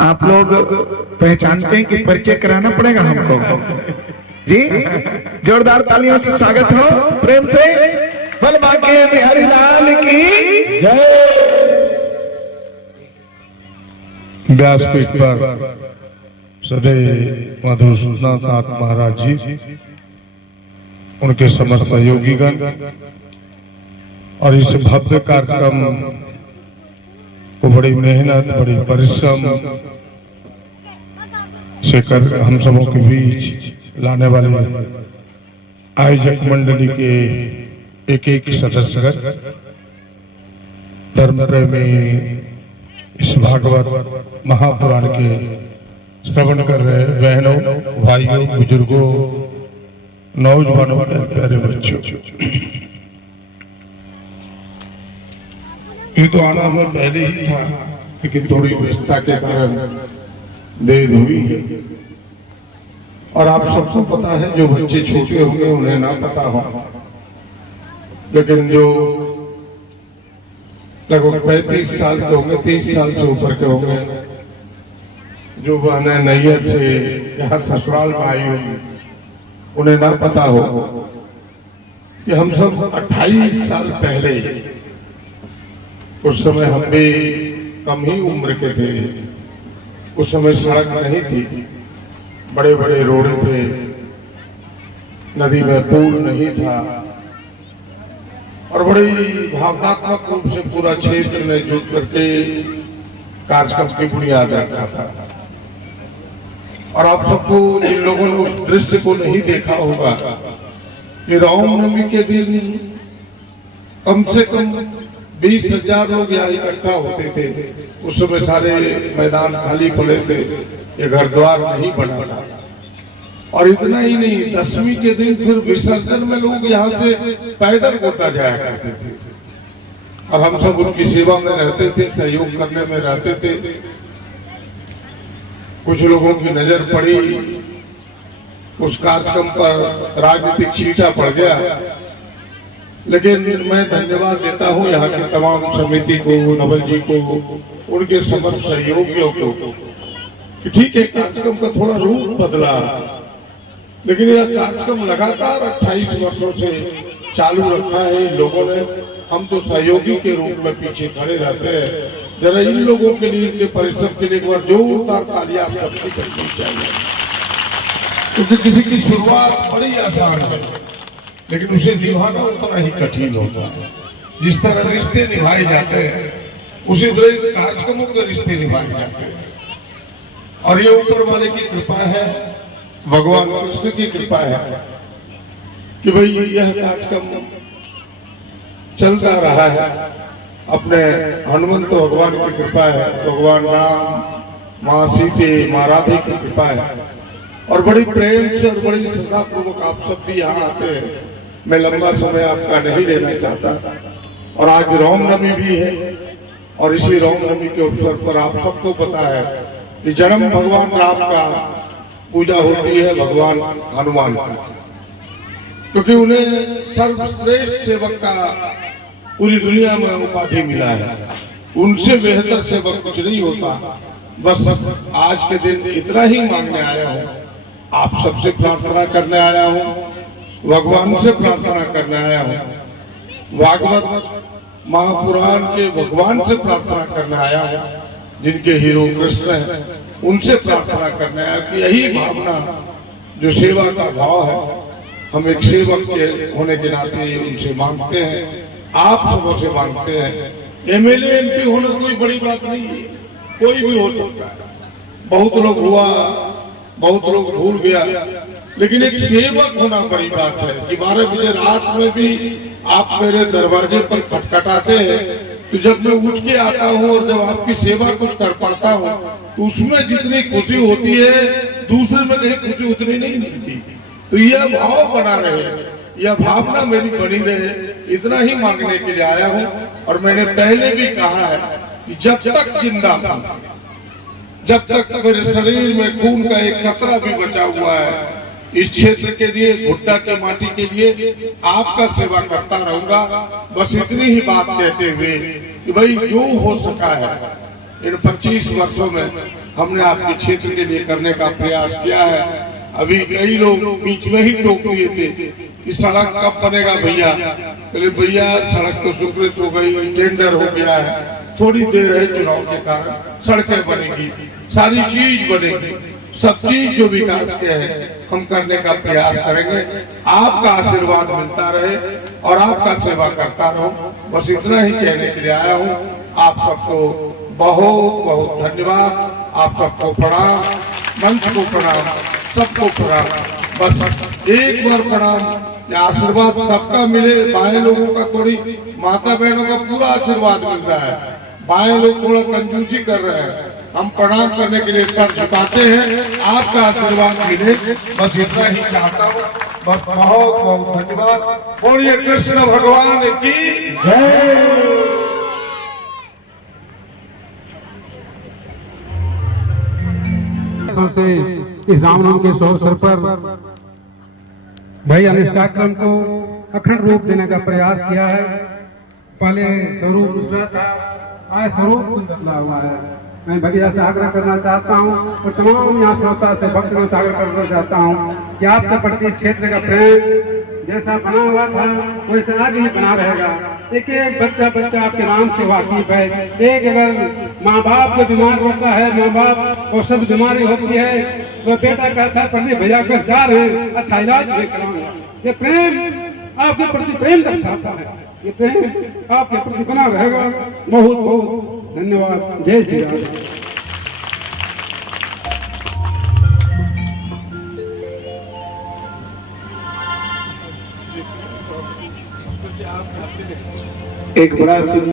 आप लोग पहचानते हैं कि परिचय कराना पड़ेगा हमको जी। जोरदार तालियों से स्वागत हो, प्रेम से बल बांके बिहारी लाल की जय। व्यासपीठ पर सदैव मधुसूदन नाथ महाराज जी, उनके समस्त सहयोगीगण और इस भव्य कार्यक्रम को बड़ी मेहनत, बड़ी परिश्रम से कर हम सबों के बीच लाने वाले आयोजक मंडली के एक एक सदस्य, धर्म प्रेमी, इस भागवत महापुराण के श्रवण कर रहे बहनों, भाइयों, बुजुर्गों, नौजवानों, प्यारे बच्चों, ये तो आना हम पहले ही था, लेकिन थोड़ी व्यस्तता के कारण देर हुई है। और आप सबको पता है, जो बच्चे छोटे होंगे उन्हें ना पता हो, लेकिन जो लगभग 35 साल के होंगे, 30 साल से ऊपर के होंगे, जो बहनें नैयत से यहाँ ससुराल में आई होंगी, उन्हें ना पता हो कि हम सब 28 साल पहले, उस समय हम भी कम ही उम्र के थे, उस समय सड़क नहीं थी, बड़े बड़े रोड थे, नदी में पुल नहीं था, और बड़ी भावनात्मक रूप से पूरा क्षेत्र ने जुट करके कार्यक्रम की बुनियाद रखा था। और आप सबको, जिन लोगों ने उस दृश्य को नहीं देखा होगा, कि रामनवमी के दिन कम से कम 20,000 लोग यहाँ इकट्ठा होते थे। उस समय सारे मैदान खाली पड़े थे, ये घर द्वार नहीं बना था। और इतना ही नहीं, 10वीं के दिन फिर विसर्जन में लोग यहाँ से पैदल गोटा जाया करते थे, और हम सब उनकी सेवा में रहते थे, सहयोग करने में रहते थे। कुछ लोगों की नजर पड़ी, उस कार्यक्रम पर राजनीतिक छींटा पड़ गया, लेकिन मैं धन्यवाद देता हूँ यहाँ की तमाम समिति को, नवल जी को, उनके समस्त सहयोगियों को, कि ठीक है कार्यक्रम का थोड़ा रूप बदला, लेकिन यह कार्यक्रम लगातार 28 वर्षों से चालू रखा है लोगों ने। हम तो सहयोगी के रूप में पीछे खड़े रहते हैं। जरा इन लोगों के लिए, इनके परिश्रम के लिए एक बार जोरदार तालियां आप सबकी करनी चाहिए, क्योंकि किसी की शुरुआत बड़ी आसान है, लेकिन उसे निभाना उतना ही कठिन होता है। जिस तरह रिश्ते निभाए जाते हैं, उसी तरह कार्यक्रमों के रिश्ते निभाए जाते हैं। और ये ऊपर वाले की कृपा है, भगवान कृष्ण की कृपा है कि भाई यह कार्यक्रम चलता रहा है। अपने हनुमंत भगवान की कृपा है, भगवान राम, माँ सीते, माँ राधे की कृपा है, और बड़ी प्रेम से और बड़ी श्रद्धा पूर्वक आप सब भी यहाँ आते हैं। मैं लंबा समय आपका नहीं लेना चाहता, और आज रामनवमी भी है, और इसी रामनवमी के अवसर पर आप सबको पता है कि जन्म भगवान राम का पूजा होती है भगवान हनुमान की, क्योंकि उन्हें सर्वश्रेष्ठ सेवक का पूरी दुनिया में उपाधि मिला है। उनसे बेहतर सेवक कुछ नहीं होता। बस आज के दिन इतना ही मांगने आया हूँ, आप सबसे प्रार्थना करने आया हूँ, भगवान से प्रार्थना करने आया हूँ, भागवत महापुराण के भगवान से प्रार्थना करने आया हूँ, जिनके हीरो कृष्ण हैं, उनसे प्रार्थना करने आया कि यही भावना, जो सेवा का भाव है, हम एक सेवक के होने के नाते उनसे मांगते हैं, आप सबों से मांगते हैं। एमएलए एमपी होना कोई बड़ी बात नहीं है, कोई भी हो सकता है। बहुत लोग हुआ, बहुत लोग भूल गया, लेकिन एक सेवक होना बड़ी बात है कि 12 बजे रात में भी आप मेरे दरवाजे पर खटखटाते हैं, तो जब मैं उठ के आता हूँ और जब आपकी सेवा कुछ कर पाता हूँ, तो उसमें जितनी खुशी होती है, दूसरे में कहीं खुशी उतनी नहीं मिलती। तो यह भाव बना रहे, यह भावना मेरी बनी रहे, इतना ही मांगने के लिए आया हूँ। और मैंने पहले भी कहा है कि जब तक जिंदा हूं, जब तक मेरे शरीर में खून का एक कतरा भी बचा हुआ है, इस क्षेत्र के लिए, भुट्टा के माटी के लिए आपका सेवा करता रहूंगा। बस इतनी ही बात कहते हुए कि भाई जो हो सका है इन 25 वर्षों में हमने आपके क्षेत्र के लिए करने का प्रयास किया है। अभी कई लोग बीच में ही टोक लिए थे कि सड़क कब बनेगा भैया। बोले भैया सड़क तो स्वीकृत हो गई, टेंडर हो गया है, थोड़ी देर है, चुनाव के कारण सड़कें बनेगी, सारी चीज बनेगी, सब चीज जो विकास के है हम करने का प्रयास करेंगे। आपका आशीर्वाद मिलता रहे और आपका सेवा करता रहूं, बस इतना ही कहने के लिए आया हूं। आप सबको बहुत बहुत धन्यवाद, आप सबको प्रणाम, मंच को प्रणाम, सबको प्रणाम। बस एक बार प्रणाम, आशीर्वाद सबका मिले। बाएं लोगों का थोड़ी, माता बहनों का पूरा आशीर्वाद मिल रहा है, बाएं लोग थोड़ा कंजूसी कर रहे हैं। हम प्रणाम करने के लिए सर झुकाते हैं, आपका आशीर्वाद मिले, बस इतना ही चाहता हूँ। बस बहुत बहुत धन्यवाद। बोलिए कृष्ण भगवान की जय। से इस रामनवमी के शुभ अवसर पर भाई ने इस कार्यक्रम को अखंड रूप देने का प्रयास किया है। पहले स्वरूप दूसरा था, आज स्वरूप कुछ बदला हुआ है। मैं भैया से आग्रह करना चाहता हूँ और तमाम यहाँ श्रोता से भक्तों से आग्रह करना चाहता हूँ कि आपके प्रति क्षेत्र का प्रेम जैसा बना हुआ था वैसे आगे ही बना रहेगा। एक एक बच्चा आपके नाम से वाकिफ है। एक अगर माँ बाप को बीमार होता है, माँ बाप औषध बीमारी होती है, तो बेटा कहता है प्रदीप भैया के जा रहे हैं, अच्छा इलाज भी कराऊंगा। ये प्रेम आपके प्रति प्रेम दर्शाता है, ये प्रेम आपके प्रति बना रहेगा। बहुत बहुत धन्यवाद। जय श्री राम। एक बड़ा